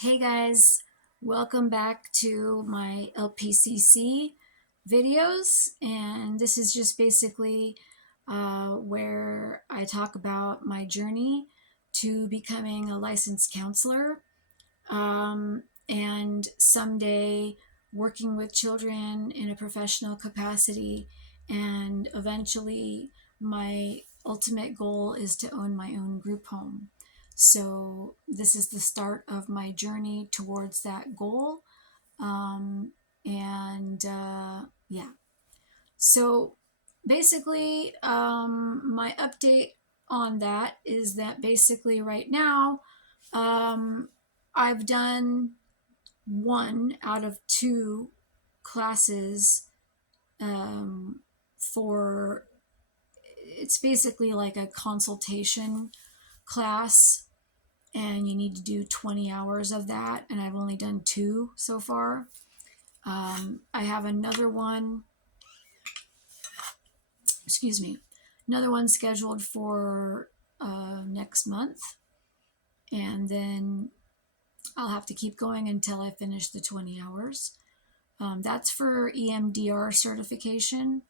Hey guys, welcome back to my LPCC videos, and this is just basically where I talk about my journey to becoming a licensed counselor, and someday working with children in a professional capacity, and eventually my ultimate goal is to own my own group home. So this is the start of my journey towards that goal. Yeah. So basically, my update on that is that basically right now, um, I've done one out of two classes, for it's basically like a consultation class, and you need to do 20 hours of that, and I've only done two so far. I have another one, excuse me, another one scheduled for next month, and then I'll have to keep going until I finish the 20 hours. That's for EMDR certification.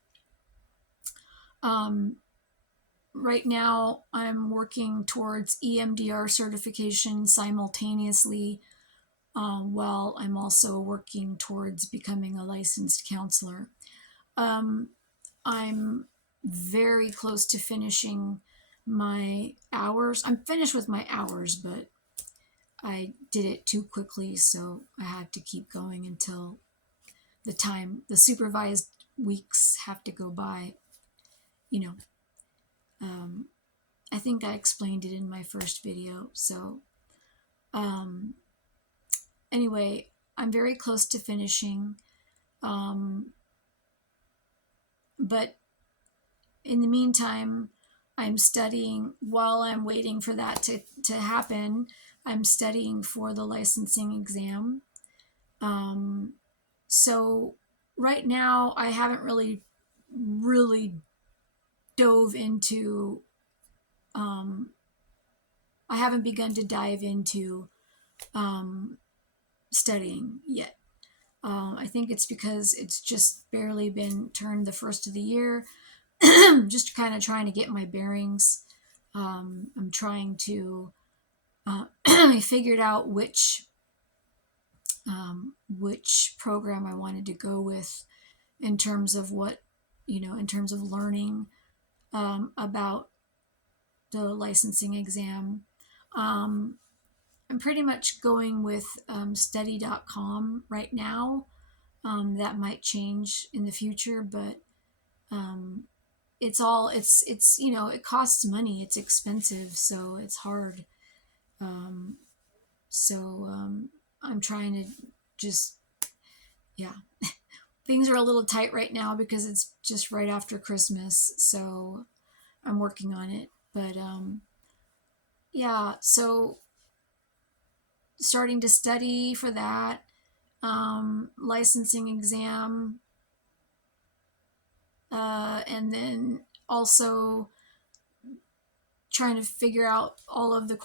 Um, right now, I'm working towards EMDR certification simultaneously, while I'm also working towards becoming a licensed counselor. Um, I'm very close to finishing my hours. I'm finished with my hours, but I did it too quickly, so I had to keep going until the supervised weeks have to go by. You know, um, I think I explained it in my first video. So, um, anyway, I'm very close to finishing. Um, but in the meantime, I'm studying while I'm waiting for that to happen. I'm studying for the licensing exam. Um, so right now, I haven't really dove into, um, I haven't begun to dive into um, studying yet. I think it's because it's just barely been turned the first of the year. Just kind of trying to get my bearings. I'm trying to I figured out which program I wanted to go with in terms of in terms of learning about the licensing exam. Um, I'm pretty much going with study.com right now. That might change in the future, but um, it's it costs money. It's expensive, so it's hard. Um, so I'm trying to just, yeah, things are a little tight right now because it's just right after Christmas. So I'm working on it. But yeah, so starting to study for that licensing exam, and then also trying to figure out all of the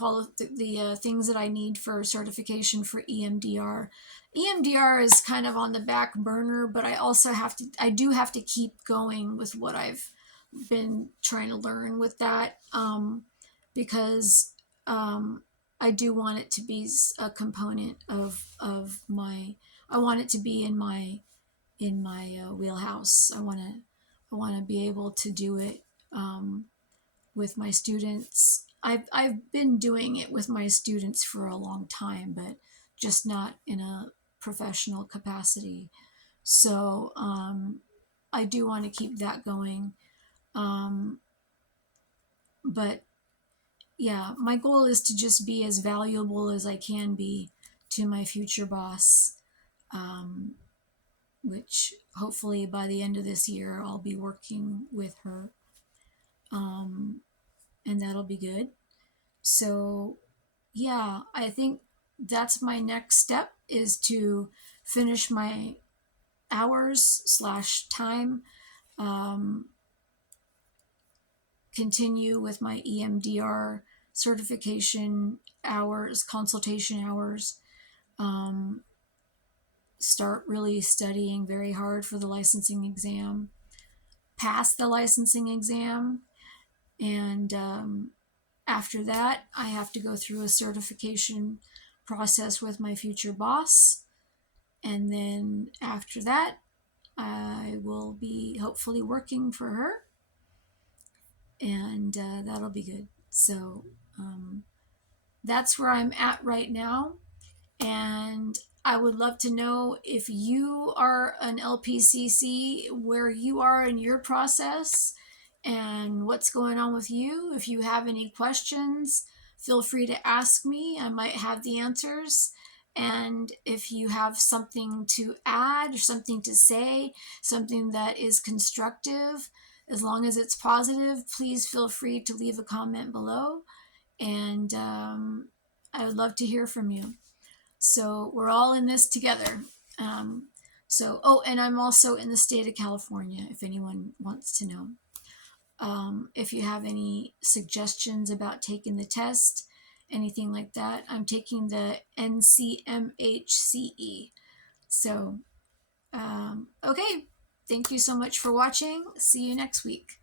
things that I need for certification for EMDR. EMDR is kind of on the back burner, but I do have to keep going with what I've been trying to learn with that, because I do want it to be a component of my. I want it to be in my wheelhouse. I want to be able to do it. With my students. I've been doing it with my students for a long time, but just not in a professional capacity. So I do want to keep that going. Um, but yeah, my goal is to just be as valuable as I can be to my future boss, um, which hopefully by the end of this year I'll be working with her, um, and that'll be good. So yeah, I think that's my next step, is to finish my hours slash time, um, continue with my EMDR certification hours, consultation hours, start really studying very hard for the licensing exam, pass the licensing exam, and after that, I have to go through a certification process with my future boss. And then after that, I will be hopefully working for her, and that'll be good. So that's where I'm at right now. And I would love to know if you are an LPCC, where you are in your process and what's going on with you. If you have any questions, feel free to ask me. I might have the answers. And if you have something to add or something to say, something that is constructive, as long as it's positive, please feel free to leave a comment below. And I would love to hear from you. So we're all in this together. And I'm also in the state of California, if anyone wants to know. If you have any suggestions about taking the test, anything like that, I'm taking the NCMHCE. So, okay. Thank you so much for watching. See you next week.